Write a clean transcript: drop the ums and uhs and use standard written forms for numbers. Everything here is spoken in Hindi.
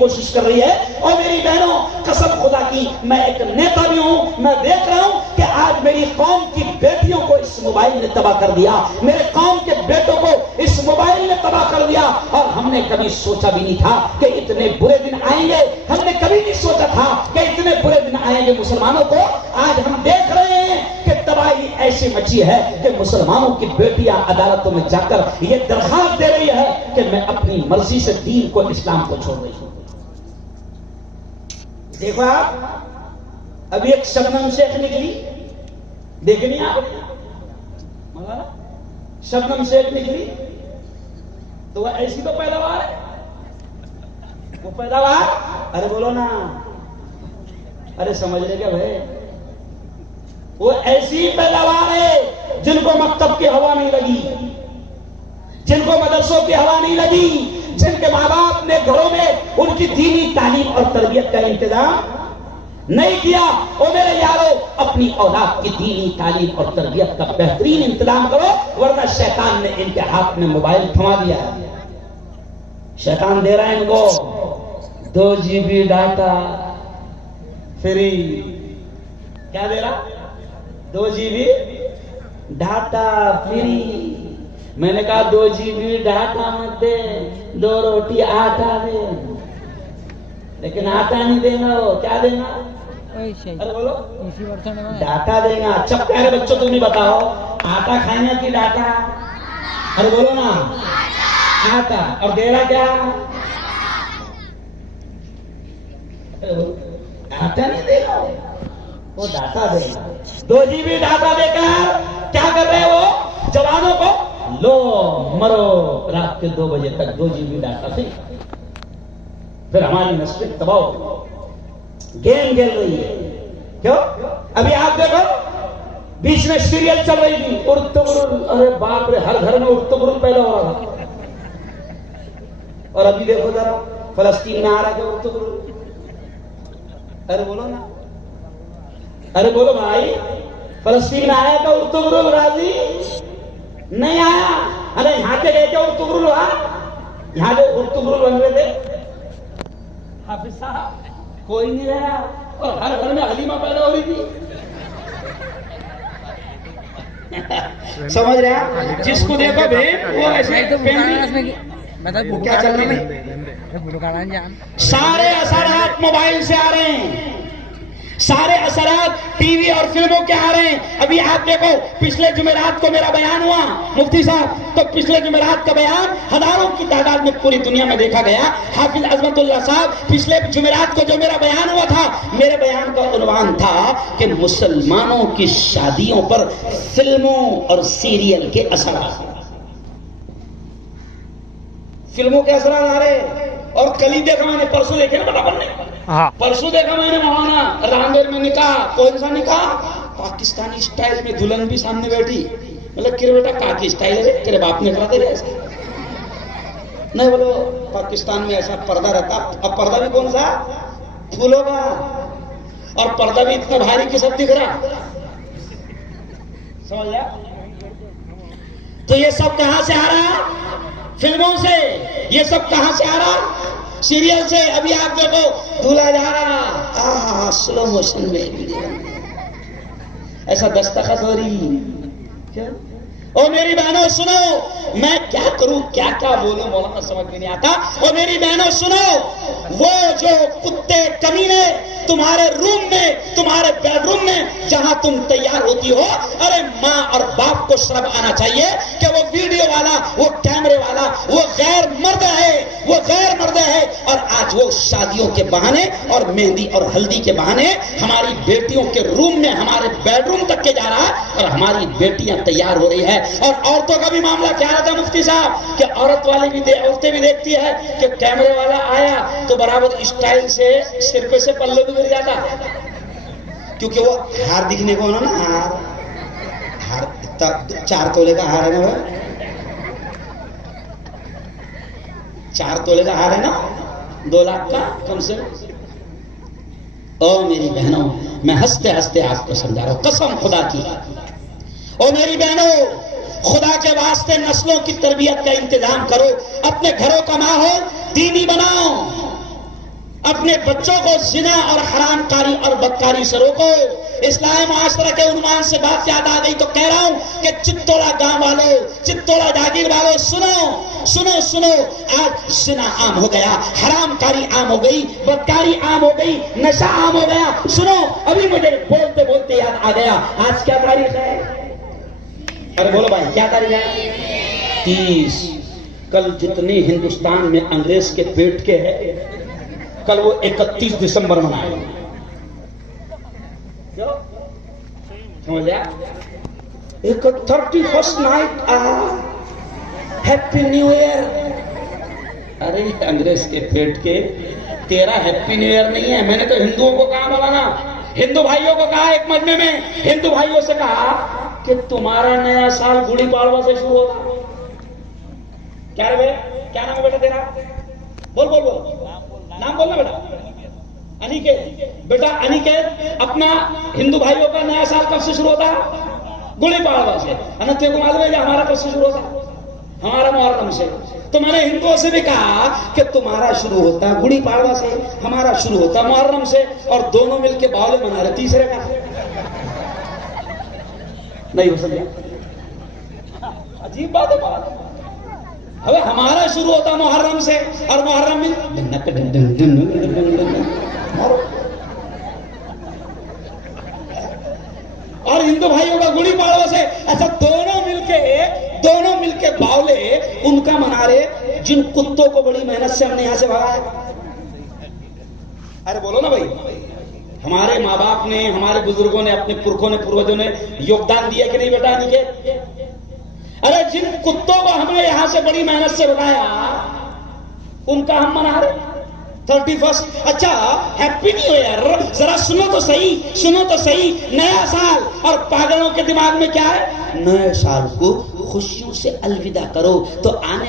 कोशिश कर रही है। और मेरी बहनों, कसम खुदा की, मैं एक नेता भी हूं, मैं देख रहा हूं कि आज मेरी कौम की बेटियों को इस मोबाइल ने तबाह कर दिया, मेरे कौम के बेटों को इस मोबाइल ने तबाह कर दिया। और हमने कभी सोचा भी नहीं था कि इतने बुरे दिन आएंगे, हमने कभी नहीं सोचा था कि इतने बुरे दिन आएंगे मुसलमानों को। आज हम देख रहे हैं कि तबाही ऐसी मची है कि मुसलमानों की बेटियां अदालतों में जाकर ये दरखास्त दे रही है कि मैं अपनी मर्जी से दीन को, इस्लाम को छोड़ रही हूं। देखो आप, अभी एक शबनम शेख निकली, देखनी आप, शबनम शेख निकली तो वह ऐसी तो पैदावार है, वो पैदावार, अरे बोलो ना, अरे समझ रहे क्या भाई, वो ऐसी पैदावार है जिनको मकतब की हवा नहीं लगी, जिनको मदरसों की हवा नहीं लगी, जिनके माँ बाप ने घरों में उनकी दीनी तालीम और तरबियत का इंतजाम नहीं किया। और मेरे यारों, अपनी औलाद की दीनी तालीम और तरबियत का बेहतरीन इंतजाम करो, वरना शैतान ने इनके हाथ में मोबाइल थमा दिया है। शैतान दे रहा है इनको 2 GB डाटा फ्री। क्या दे रहा? 2 GB डाटा फ्री। मैंने कहा 2 GB डाटा मत दे, 2 रोटी आटा दे, लेकिन आटा नहीं देना, वो क्या देना? अरे बोलो, डाटा देगा। अच्छा प्यारे बच्चों, तुम नहीं बताओ, आटा खाएंगे कि डाटा? अरे बोलो ना, आटा। और दे रहा क्या? आटा नहीं देगा, वो डाटा देगा। 2 GB डाटा देकर क्या कर रहे हो? जवानों को लो मरो, रात के 2 बजे तक 2 GB डाटा से। फिर हमारी नस्लें तबाह गेम खेल रही है। क्यों? अभी आप देखो, बीच में सीरियल चल रही थी उर्तुगरुल, अरे बाप रे, हर घर में उर्तुगरुल पैदा हो रहा था। और अभी देखो जरा, फलस्तीन में आ रहा है उर्तुगरुल। अरे बोलो ना, अरे बोलो भाई, फलस्तीन में आया था उर्तुगरुल? राजी नहीं आया। अरे यहां के गए थे उर्तुगरुल, यहां के उर्तुगरुल बन रहे थे। हाफिज साहब कोई नहीं रहा, और हर घर में हलीमा पैदा हो रही थी। समझ रहे हैं? जिसको देखो भी वो ऐसे वो क्या चल रही है? सारे असरात मोबाइल से आ रहे हैं, सारे असरात टीवी और फिल्मों के आ रहे हैं। अभी आप देखो, पिछले जुमेरात को मेरा बयान हुआ मुफ्ती साहब, तो पिछले जुमेरात का बयान हजारों की तादाद में पूरी दुनिया में देखा गया। हाफिज अजमतुल्लाह साहब, पिछले जुमेरात को जो मेरा बयान हुआ था, मेरे बयान का उन्वान था कि मुसलमानों की शादियों पर फिल्मों और सीरियल के असरात, फिल्मों के असरात आ रहे। और कल ही देखा मैंने, परसों देखे ना बराबर ने, परसों देखा मैंने मौलाना रामदेर में निकाह। कौन सा निकाह? पाकिस्तानी स्टाइल में, दुल्हन भी सामने बैठी। मतलब कि बेटा काकी स्टाइल है, तेरे बाप ने करा दे ऐसा नहीं। बोलो पाकिस्तान में ऐसा पर्दा रहता। अब पर्दा भी कौन सा? फूलों का। और पर्दा भी इतना भारी कि सब दिख रहा। समझ लिया? तो ये सब कहां से आ रहा? फिल्मों से। ये सब कहां से आ रहा? सीरियल से। अभी आप देखो, दूल्हा जा रहा, स्लो मोशन में ऐसा दस्तखत हो रही। क्या? ओ मेरी बहनों सुनो, मैं क्या करूं, क्या क्या बोलूं, मौलाना समझ में नहीं आता। और मेरी बहनों सुनो, वो जो कुत्ते कमीने तुम्हारे रूम में, तुम्हारे बेडरूम में जहां तुम तैयार होती हो, अरे माँ और बाप को शर्म आना चाहिए कि वो वीडियो वाला, वो कैमरे वाला, वो गैर मर्द है, वो गैर मर्द है। और आज वो शादियों के बहाने और मेहंदी और हल्दी के बहाने हमारी बेटियों के रूम में, हमारे बेडरूम तक के जा रहा है, और हमारी बेटियां तैयार हो रही है। और औरतों का भी मामला क्या रहता है मुफ्ती साहब, कि औरत वाली भी औरतें भी देखती है कि कैमरे वाला आया तो बराबर स्टाइल से सिर पे से पल्ले भी गिर जाता, क्योंकि वो हार दिखने को ना, हार 4 तोले का हार है ना, 4 तोले का हार है ना, 2 लाख का कम से कम। ओ मेरी बहनों, मैं हंसते हंसते आपको समझा रहा हूं, कसम खुदा की। ओ मेरी बहनों, खुदा के वास्ते नस्लों की तरबियत का इंतजाम करो, अपने घरों का माहौल दीनी बनाओ। अपने बच्चों को जिना और हरामकारी और बदकारी से रोको। इस्लामी मुआशरा के उन्वान से बात याद आ गई तो कह रहा हूं कि चित्तौड़ा गांव वालों, चित्तौड़ा जागीर वालों, सुनो सुनो सुनो, आज जिना आम हो गया, हरामकारी आम हो गई, बदकारी आम हो गई, नशा आम हो गया। सुनो, अभी मुझे बोलते बोलते याद आ गया, आज क्या तारीख है? अरे बोलो भाई, क्या तारीख है? 30। कल जितने हिंदुस्तान में अंग्रेज के पेट के है, कल वो 31 दिसंबर मनाएंगे। समझ गया? एक 31st night happy new year. अरे अंग्रेज के पेट के, तेरा हैप्पी न्यू ईयर नहीं है। मैंने तो हिंदुओं को कहा मौलाना, हिंदू भाइयों को कहा, एक मजमे में हिंदू भाइयों से कहा कि तुम्हारा नया साल गुड़ी पाड़वा से शुरू होगा। क्या रे बे, क्या नाम है बेटा तेरा? बोल बोल बोल, नाम बोलना बेटा। अनिकेत। बेटा अनिकेत, अपना हिंदू भाइयों का नया साल कब से शुरू होता है? गुड़ी पाड़वा से। अनंत को मालूम है हमारा कब से शुरू होता है? हमारा मुहर्रम से। तो मैंने हिंदुओं से भी कहा कि तुम्हारा शुरू होता है गुड़ी पाड़वा से, हमारा शुरू होता है मुहर्रम से, और दोनों मिलके बावले मना रहे तीसरे का। नहीं हो सकता, अजीब बात है बात। अब हमारा शुरू होता मुहर्रम से और मुहर्रम में और हिंदू भाइयों का गुड़ी पाड़वा से। ऐसा दोनों मिलके बावले उनका मना रहे, जिन कुत्तों को बड़ी मेहनत से हमने यहां से भगाया। अरे बोलो ना भाई, हमारे माँ बाप ने, हमारे बुजुर्गों ने, अपने पुरखों ने, पूर्वजों ने योगदान दिया कि नहीं बेटा निके? अरे जिन कुत्तों को हमने यहां से बड़ी मेहनत से भगाया, उनका हम मना रहे 31st। अच्छा, हैप्पी न्यू ईयर जरा सुनो तो सही, सुनो तो सही। नया साल, और पागलों के दिमाग में क्या है? नए साल को खुशियों से अलविदा करो। तो आने